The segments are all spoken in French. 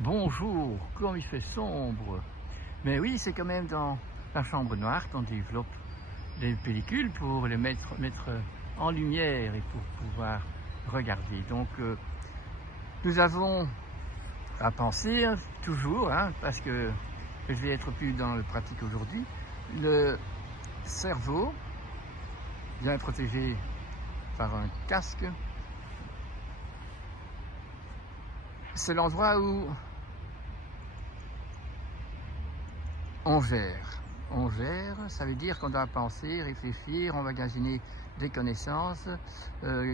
Bonjour, comme il fait sombre. Mais oui, c'est quand même dans la chambre noire qu'on développe des pellicules pour les mettre en lumière et pour pouvoir regarder. Donc nous avons à penser toujours, parce que je vais être plus dans le pratique aujourd'hui, le cerveau bien protégé par un casque. C'est l'endroit où on gère. On gère, ça veut dire qu'on doit penser, réfléchir, emmagasiner des connaissances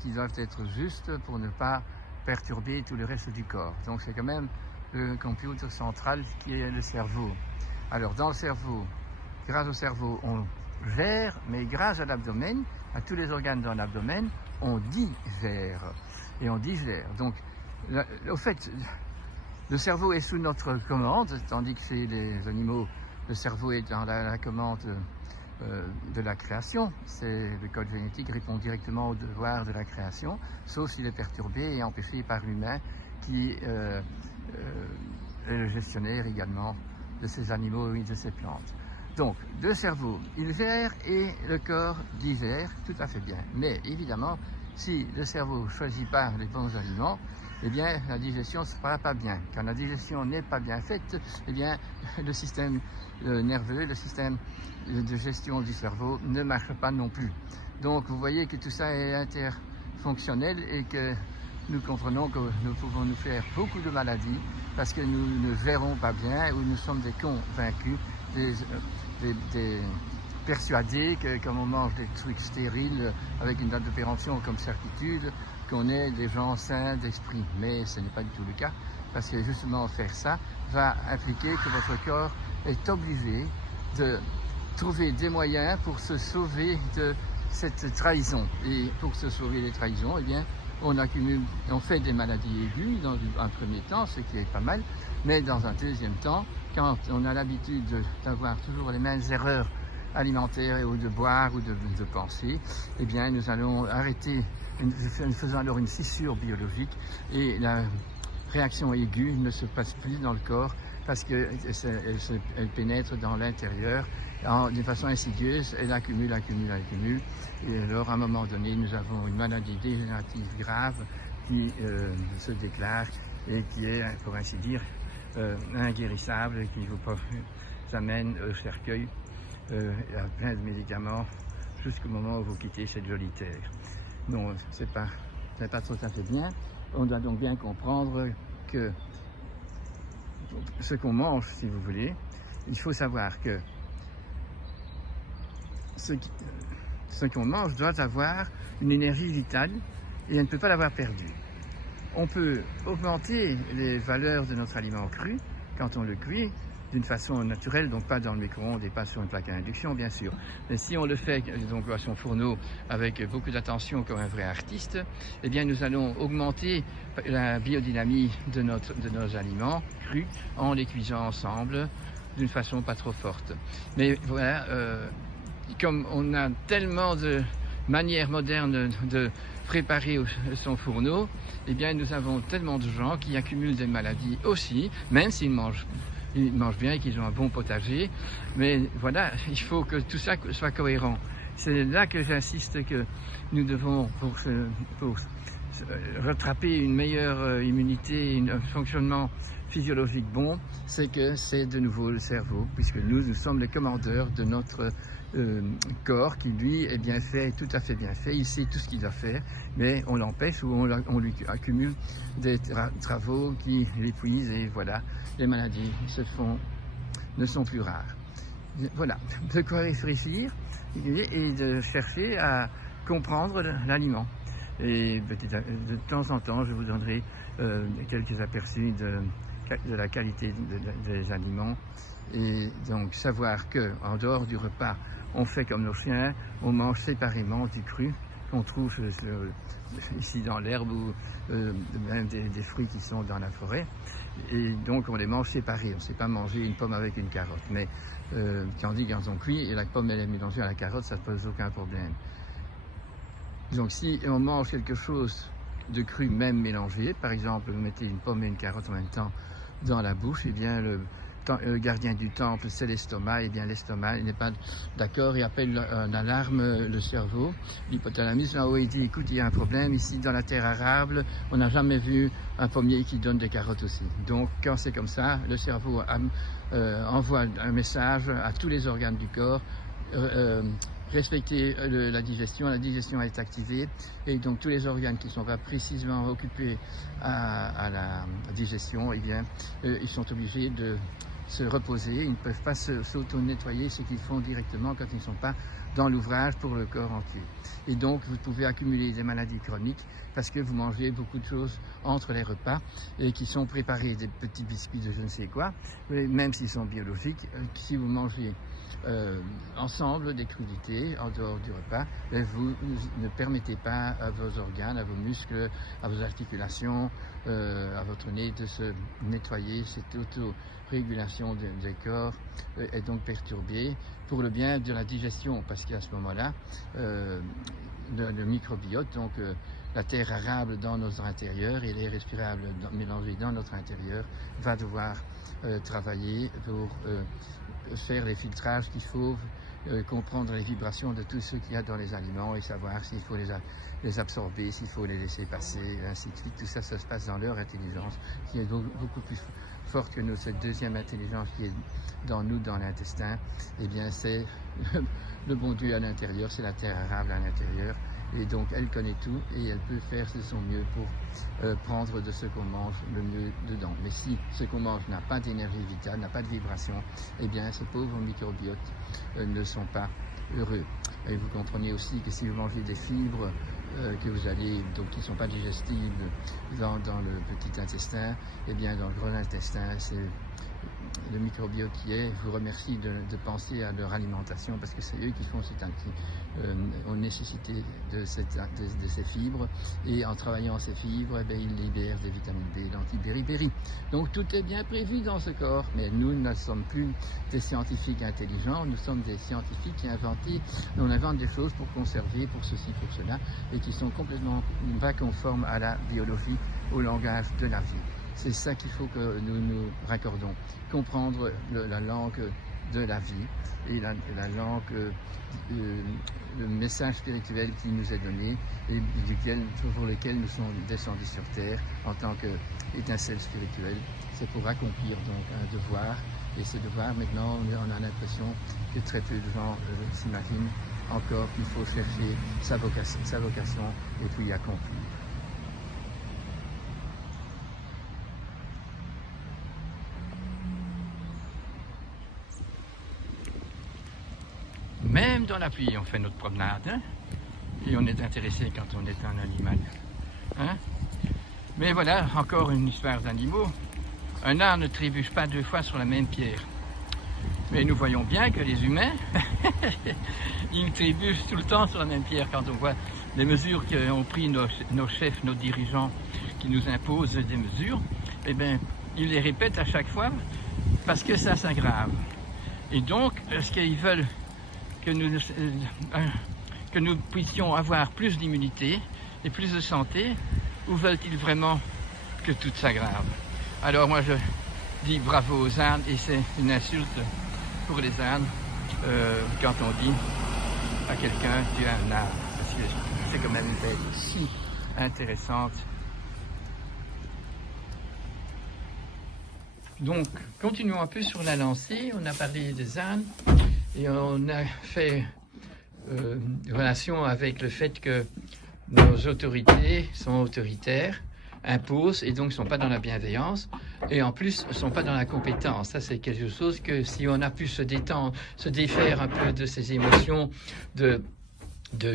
qui doivent être justes pour ne pas perturber tout le reste du corps. Donc c'est quand même le computer central qui est le cerveau. Alors dans le cerveau, grâce au cerveau, on gère, mais grâce à l'abdomen, à tous les organes dans l'abdomen, on digère. Et on digère. Donc au fait, le cerveau est sous notre commande, tandis que chez les animaux, le cerveau est dans la commande de la création. Le code génétique répond directement au devoir de la création, sauf s'il est perturbé et empêché par l'humain qui est le gestionnaire également de ces animaux et de ces plantes. Donc, le cerveau, il gère et le corps digère, tout à fait bien. Mais évidemment, si le cerveau ne choisit pas les bons aliments, eh bien, la digestion ne se fera pas bien. Quand la digestion n'est pas bien faite, eh bien, le système nerveux, le système de gestion du cerveau ne marche pas non plus. Donc, vous voyez que tout ça est interfonctionnel et que nous comprenons que nous pouvons nous faire beaucoup de maladies parce que nous ne gérons pas bien ou nous sommes des convaincus, des persuadés que comme on mange des trucs stériles avec une date de péremption comme certitude, qu'on est des gens sains d'esprit. Mais ce n'est pas du tout le cas, parce que justement faire ça va impliquer que votre corps est obligé de trouver des moyens pour se sauver de cette trahison. Et pour se sauver des trahisons, eh bien, on fait des maladies aiguës dans un premier temps, ce qui est pas mal, mais dans un deuxième temps, quand on a l'habitude d'avoir toujours les mêmes erreurs alimentaires ou de boire ou de penser, eh bien nous allons arrêter, nous faisons alors une fissure biologique et la réaction aiguë ne se passe plus dans le corps parce qu'elle pénètre dans l'intérieur d'une façon insidieuse, elle accumule, et alors à un moment donné nous avons une maladie dégénérative grave qui se déclare et qui est, pour ainsi dire, inguérissable, qui vous amène au cercueil à plein de médicaments jusqu'au moment où vous quittez cette jolie terre. Non, c'est pas tout à fait bien. On doit donc bien comprendre que ce qu'on mange, si vous voulez, il faut savoir que ce qu'on mange doit avoir une énergie vitale et elle ne peut pas l'avoir perdue. On peut augmenter les valeurs de notre aliment cru quand on le cuit d'une façon naturelle, donc pas dans le micro-ondes et pas sur une plaque à induction, bien sûr. Mais si on le fait donc à son fourneau avec beaucoup d'attention comme un vrai artiste, eh bien nous allons augmenter la biodynamie de nos aliments crus en les cuisant ensemble d'une façon pas trop forte. Mais voilà, comme on a tellement de manière moderne de préparer son fourneau, eh bien nous avons tellement de gens qui accumulent des maladies aussi, même s'ils mangent bien et qu'ils ont un bon potager. Mais voilà, il faut que tout ça soit cohérent. C'est là que j'insiste que nous devons, pour rattraper une meilleure immunité, un fonctionnement physiologique bon, c'est que c'est de nouveau le cerveau, puisque nous sommes les commandeurs de notre corps qui lui est bien fait, tout à fait bien fait, il sait tout ce qu'il doit faire, mais on l'empêche ou on lui accumule des travaux qui l'épuisent et voilà, les maladies ne sont plus rares. Voilà, de quoi réfléchir et de chercher à comprendre l'aliment. Et de temps en temps, je vous donnerai quelques aperçus de la qualité des aliments. Et donc savoir qu'en dehors du repas, on fait comme nos chiens, on mange séparément du cru qu'on trouve ici dans l'herbe ou même des fruits qui sont dans la forêt. Et donc on les mange séparés, on ne sait pas manger une pomme avec une carotte. Mais tandis quand on cuit et la pomme elle est mélangée à la carotte, ça ne pose aucun problème. Donc si on mange quelque chose de cru même mélangé, par exemple vous mettez une pomme et une carotte en même temps, dans la bouche, eh bien le gardien du temple, c'est l'estomac, et bien l'estomac, il n'est pas d'accord, il appelle en alarme le cerveau, l'hypothalamus, là-haut il dit, écoute, il y a un problème, ici dans la terre arable, on n'a jamais vu un pommier qui donne des carottes aussi. Donc quand c'est comme ça, le cerveau envoie un message à tous les organes du corps, respecter la digestion est activée, et donc tous les organes qui ne sont pas précisément occupés à la digestion, eh bien, ils sont obligés de se reposer, ils ne peuvent pas s'auto-nettoyer, ce qu'ils font directement quand ils ne sont pas dans l'ouvrage pour le corps entier. Et donc vous pouvez accumuler des maladies chroniques parce que vous mangez beaucoup de choses entre les repas et qui sont préparés, des petits biscuits de je ne sais quoi, même s'ils sont biologiques. Si vous mangez ensemble des crudités en dehors du repas, vous ne permettez pas à vos organes, à vos muscles, à vos articulations, à votre nez de se nettoyer. Cette autorégulation des corps est donc perturbée pour le bien de la digestion, parce qu'à ce moment-là, le microbiote, donc la terre arable dans notre intérieur et l'air respirable mélangé dans notre intérieur, va devoir travailler pour faire les filtrages qu'il faut, comprendre les vibrations de tout ce qu'il y a dans les aliments et savoir s'il faut les absorber, s'il faut les laisser passer, et ainsi de suite. Tout ça, ça se passe dans leur intelligence, qui est beaucoup plus forte que nous. Cette deuxième intelligence qui est dans nous, dans l'intestin, eh bien c'est le bon Dieu à l'intérieur, c'est la terre arable à l'intérieur. Et donc elle connaît tout et elle peut faire de son mieux pour prendre de ce qu'on mange le mieux dedans. Mais si ce qu'on mange n'a pas d'énergie vitale, n'a pas de vibration, eh bien ces pauvres microbiotes ne sont pas heureux. Et vous comprenez aussi que si vous mangez des fibres que vous allez, donc qui ne sont pas digestibles dans le petit intestin, eh bien dans le gros intestin, c'est le microbiote qui est, vous remercie de penser à leur alimentation parce que c'est eux qui font ont nécessité de ces fibres, et en travaillant ces fibres, eh bien, ils libèrent des vitamines B, l'antibéribérie. Donc tout est bien prévu dans ce corps, mais nous ne sommes plus des scientifiques intelligents, nous sommes des scientifiques qui on invente des choses pour conserver, pour ceci, pour cela, et qui sont complètement pas conformes à la biologie, au langage de la vie. C'est ça qu'il faut que nous nous raccordons, comprendre la langue de la vie et la langue, le message spirituel qui nous est donné et pour lequel nous sommes descendus sur terre en tant qu'étincelle spirituelle. C'est pour accomplir donc un devoir, et ce devoir maintenant on a l'impression que très peu de gens s'imaginent encore qu'il faut chercher sa vocation et puis accomplir. Même dans la pluie, on fait notre promenade, hein, et on est intéressé quand on est un animal. Hein. Mais voilà, encore une histoire d'animaux. Un âne ne trébuche pas 2 fois sur la même pierre. Mais nous voyons bien que les humains, ils trébuchent tout le temps sur la même pierre. Quand on voit les mesures qu'ont pris nos chefs, nos dirigeants, qui nous imposent des mesures, eh bien, ils les répètent à chaque fois parce que ça s'aggrave. Et donc, ce qu'ils veulent que nous puissions avoir plus d'immunité et plus de santé, ou veulent-ils vraiment que tout s'aggrave? Alors moi je dis bravo aux ânes, et c'est une insulte pour les ânes quand on dit à quelqu'un tu es un âne, parce que c'est quand même une bête si intéressante. Donc continuons un peu sur la lancée. On a parlé des ânes et on a fait relation avec le fait que nos autorités sont autoritaires, imposent, et donc ne sont pas dans la bienveillance, et en plus ne sont pas dans la compétence. Ça, c'est quelque chose que si on a pu se détendre, se défaire un peu de ces émotions de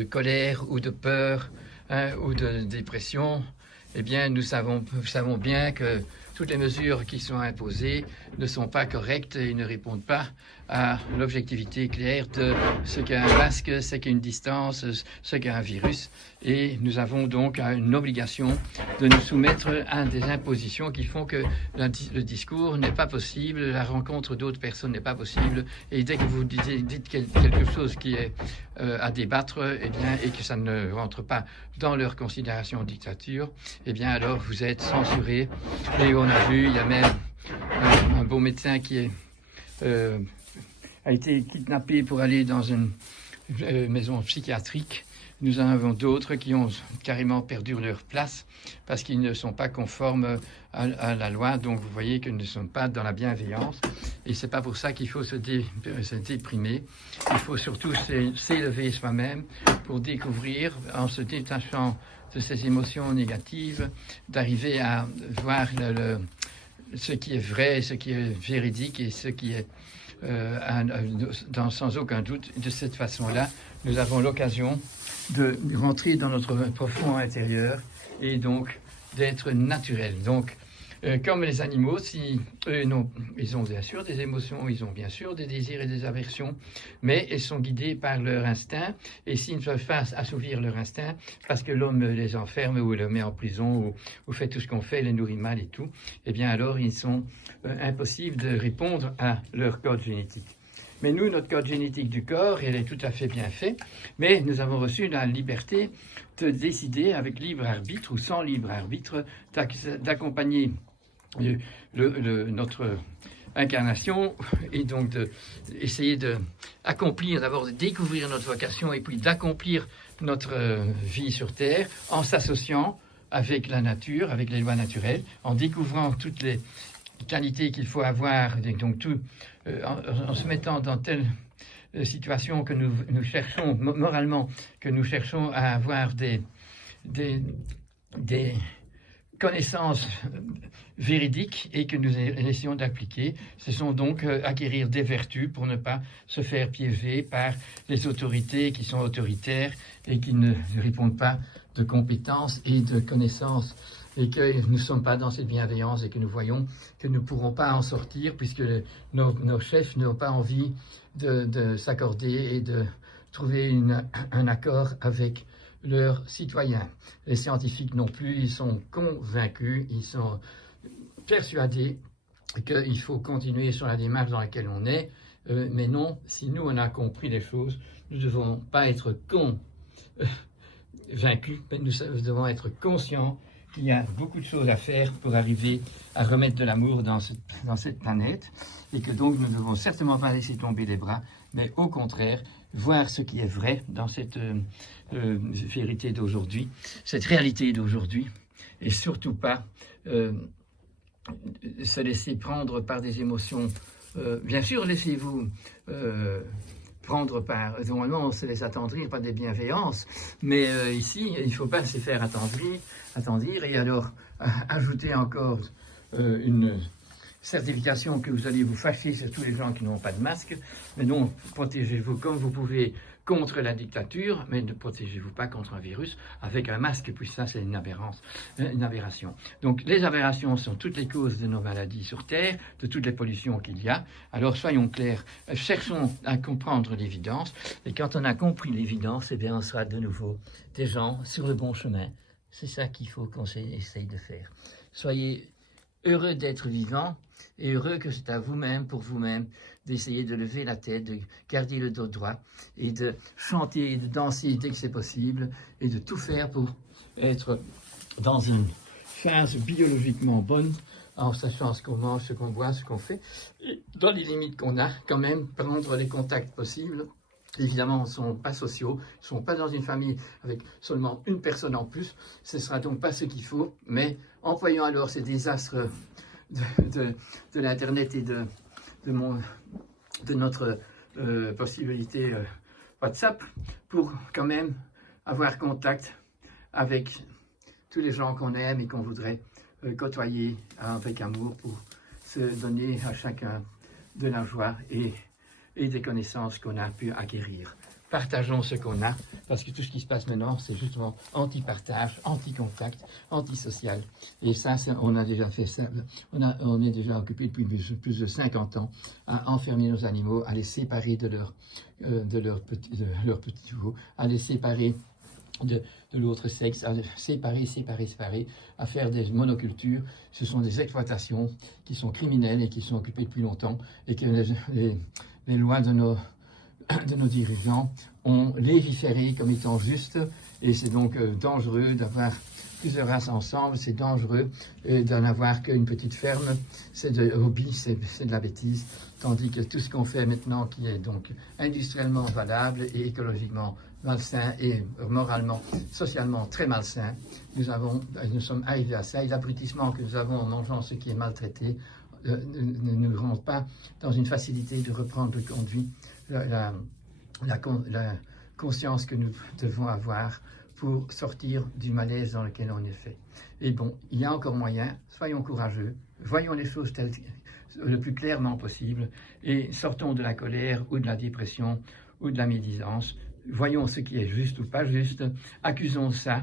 colère ou de peur, hein, ou de dépression, eh bien nous savons bien que toutes les mesures qui sont imposées ne sont pas correctes et ne répondent pas à l'objectivité claire de ce qu'est un masque, ce qu'est une distance, ce qu'est un virus. Et nous avons donc une obligation de nous soumettre à des impositions qui font que le discours n'est pas possible, la rencontre d'autres personnes n'est pas possible. Et dès que vous dites quelque chose qui est à débattre, eh bien, et que ça ne rentre pas dans leur considération de dictature, eh bien alors vous êtes censuré. Et on a vu, il y a même beau médecin qui a été kidnappé pour aller dans une maison psychiatrique. Nous en avons d'autres qui ont carrément perdu leur place parce qu'ils ne sont pas conformes à la loi. Donc vous voyez que nous ne sommes pas dans la bienveillance. Et ce n'est pas pour ça qu'il faut se déprimer. Il faut surtout s'élever soi-même pour découvrir, en se détachant de ces émotions négatives, d'arriver à voir ce qui est vrai, ce qui est véridique et ce qui est sans aucun doute. De cette façon-là, nous avons l'occasion de rentrer dans notre profond intérieur et donc d'être naturel. Donc, comme les animaux, si eux ils ont bien sûr des émotions, ils ont bien sûr des désirs et des aversions, mais ils sont guidés par leur instinct, et s'ils ne peuvent pas assouvir leur instinct, parce que l'homme les enferme ou les met en prison ou fait tout ce qu'on fait, les nourrit mal et tout, eh bien alors ils sont impossibles de répondre à leur code génétique. Mais nous, notre code génétique du corps, il est tout à fait bien fait, mais nous avons reçu la liberté de décider avec libre arbitre ou sans libre arbitre d'accompagner notre incarnation et donc d'essayer d'accomplir, d'abord de découvrir notre vocation et puis d'accomplir notre vie sur Terre en s'associant avec la nature, avec les lois naturelles, en découvrant toutes les qualités qu'il faut avoir, donc tout, en se mettant dans telle situation que nous cherchons, moralement, que nous cherchons à avoir des connaissances véridiques et que nous essayons d'appliquer. Ce sont donc acquérir des vertus pour ne pas se faire piéger par les autorités qui sont autoritaires et qui ne répondent pas de compétences et de connaissances, et que nous ne sommes pas dans cette bienveillance et que nous voyons que nous ne pourrons pas en sortir puisque nos chefs n'ont pas envie de s'accorder et de trouver un accord avec leurs citoyens. Les scientifiques non plus, ils sont convaincus, ils sont persuadés qu'il faut continuer sur la démarche dans laquelle on est, mais non, si nous on a compris les choses, nous ne devons pas être vaincus, mais nous devons être conscients qu'il y a beaucoup de choses à faire pour arriver à remettre de l'amour dans cette planète, et que donc nous ne devons certainement pas laisser tomber les bras, mais au contraire, voir ce qui est vrai dans cette vérité d'aujourd'hui, cette réalité d'aujourd'hui, et surtout pas se laisser prendre par des émotions. Bien sûr, laissez-vous prendre par, normalement on se laisse attendrir par des bienveillances, mais ici il ne faut pas se faire attendrir et alors ajouter encore une certification que vous allez vous fâcher sur tous les gens qui n'ont pas de masque. Mais non, protégez-vous comme vous pouvez contre la dictature, mais ne protégez-vous pas contre un virus avec un masque, puis ça c'est une aberration. Donc les aberrations sont toutes les causes de nos maladies sur Terre, de toutes les pollutions qu'il y a. Alors soyons clairs, cherchons à comprendre l'évidence, et quand on a compris l'évidence, eh bien on sera de nouveau des gens sur le bon chemin. C'est ça qu'il faut qu'on essaye de faire. Soyez heureux d'être vivant et heureux que c'est à vous-même, pour vous-même, d'essayer de lever la tête, de garder le dos droit et de chanter et de danser dès que c'est possible et de tout faire pour être dans une phase biologiquement bonne, en sachant ce qu'on mange, ce qu'on boit, ce qu'on fait, et dans les limites qu'on a, quand même, prendre les contacts possibles. Évidemment, ils ne sont pas sociaux, ils ne sont pas dans une famille avec seulement une personne en plus, ce ne sera donc pas ce qu'il faut, mais employons alors ces désastres de l'Internet et de notre possibilité WhatsApp pour quand même avoir contact avec tous les gens qu'on aime et qu'on voudrait côtoyer avec amour pour se donner à chacun de la joie et des connaissances qu'on a pu acquérir. Partageons ce qu'on a, parce que tout ce qui se passe maintenant, c'est justement anti-partage, anti-contact, anti-social. Et ça, on a déjà fait ça. On est déjà occupé depuis plus de 50 ans à enfermer nos animaux, à les séparer de leurs petits veaux, à les séparer de l'autre sexe, à séparer, à faire des monocultures. Ce sont des exploitations qui sont criminelles et qui sont occupées depuis longtemps, et que les lois de de nos dirigeants ont légiféré comme étant juste, et c'est donc dangereux d'avoir plusieurs races ensemble, c'est dangereux d'en avoir qu'une petite ferme, c'est de hobby, c'est de la bêtise, tandis que tout ce qu'on fait maintenant qui est donc industriellement valable et écologiquement malsain et moralement, socialement très malsain, nous sommes arrivés à ça, et l'abrutissement que nous avons en mangeant ce qui est maltraité ne nous rend pas dans une facilité de reprendre le conduit, la conscience que nous devons avoir pour sortir du malaise dans lequel on est fait. Et bon, il y a encore moyen, soyons courageux, voyons les choses le plus clairement possible et sortons de la colère ou de la dépression ou de la médisance. Voyons ce qui est juste ou pas juste, accusons ça,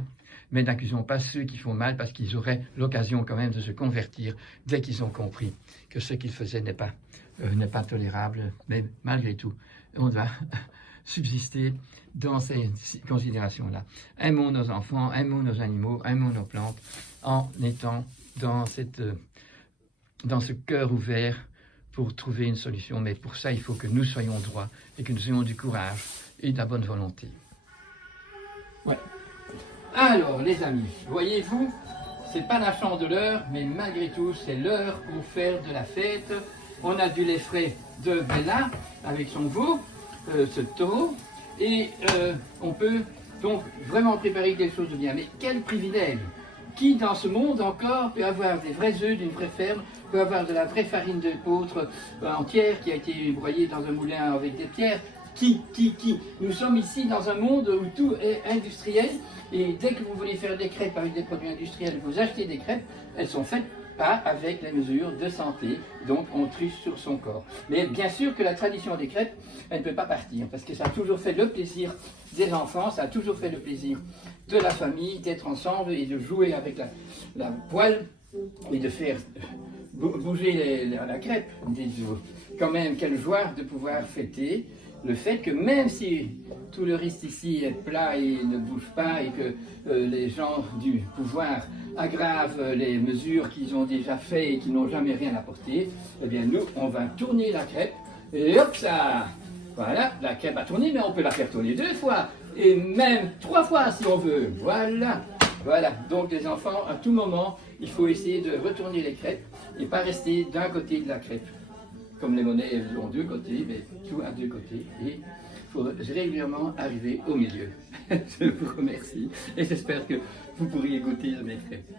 mais n'accusons pas ceux qui font mal parce qu'ils auraient l'occasion quand même de se convertir dès qu'ils ont compris que ce qu'ils faisaient n'est pas tolérable, mais malgré tout, on doit subsister dans ces considérations-là. Aimons nos enfants, aimons nos animaux, aimons nos plantes, en étant dans ce cœur ouvert pour trouver une solution. Mais pour ça, il faut que nous soyons droits et que nous ayons du courage et de la bonne volonté. Ouais. Alors, les amis, voyez-vous, c'est pas la chandeleur, mais malgré tout, c'est l'heure pour faire de la fête. On a du lait frais de Bella avec son veau, ce taureau, et on peut donc vraiment préparer quelque chose de bien. Mais quel privilège! Qui dans ce monde encore peut avoir des vrais œufs d'une vraie ferme, peut avoir de la vraie farine de l'épeautre entière qui a été broyée dans un moulin avec des pierres? Qui? Nous sommes ici dans un monde où tout est industriel, et dès que vous voulez faire des crêpes avec des produits industriels, vous achetez des crêpes, elles sont faites pas avec les mesures de santé, donc on triche sur son corps. Mais bien sûr que la tradition des crêpes, elle ne peut pas partir, parce que ça a toujours fait le plaisir des enfants, ça a toujours fait le plaisir de la famille, d'être ensemble et de jouer avec la poêle, et de faire bouger la crêpe. Quand même, quelle joie de pouvoir fêter le fait que même si tout le reste ici est plat et ne bouge pas, et que les gens du pouvoir aggravent les mesures qu'ils ont déjà faites et qui n'ont jamais rien apporté, eh bien nous, on va tourner la crêpe, et hop ça! Voilà, la crêpe a tourné, mais on peut la faire tourner 2 fois, et même 3 fois si on veut. Voilà, voilà. Donc les enfants, à tout moment, il faut essayer de retourner les crêpes, et pas rester d'un côté de la crêpe. Comme les monnaies, elles ont 2 côtés, mais tout à 2 côtés, et il faut régulièrement arriver au milieu. Je vous remercie, et j'espère que vous pourriez goûter à mes crêpes.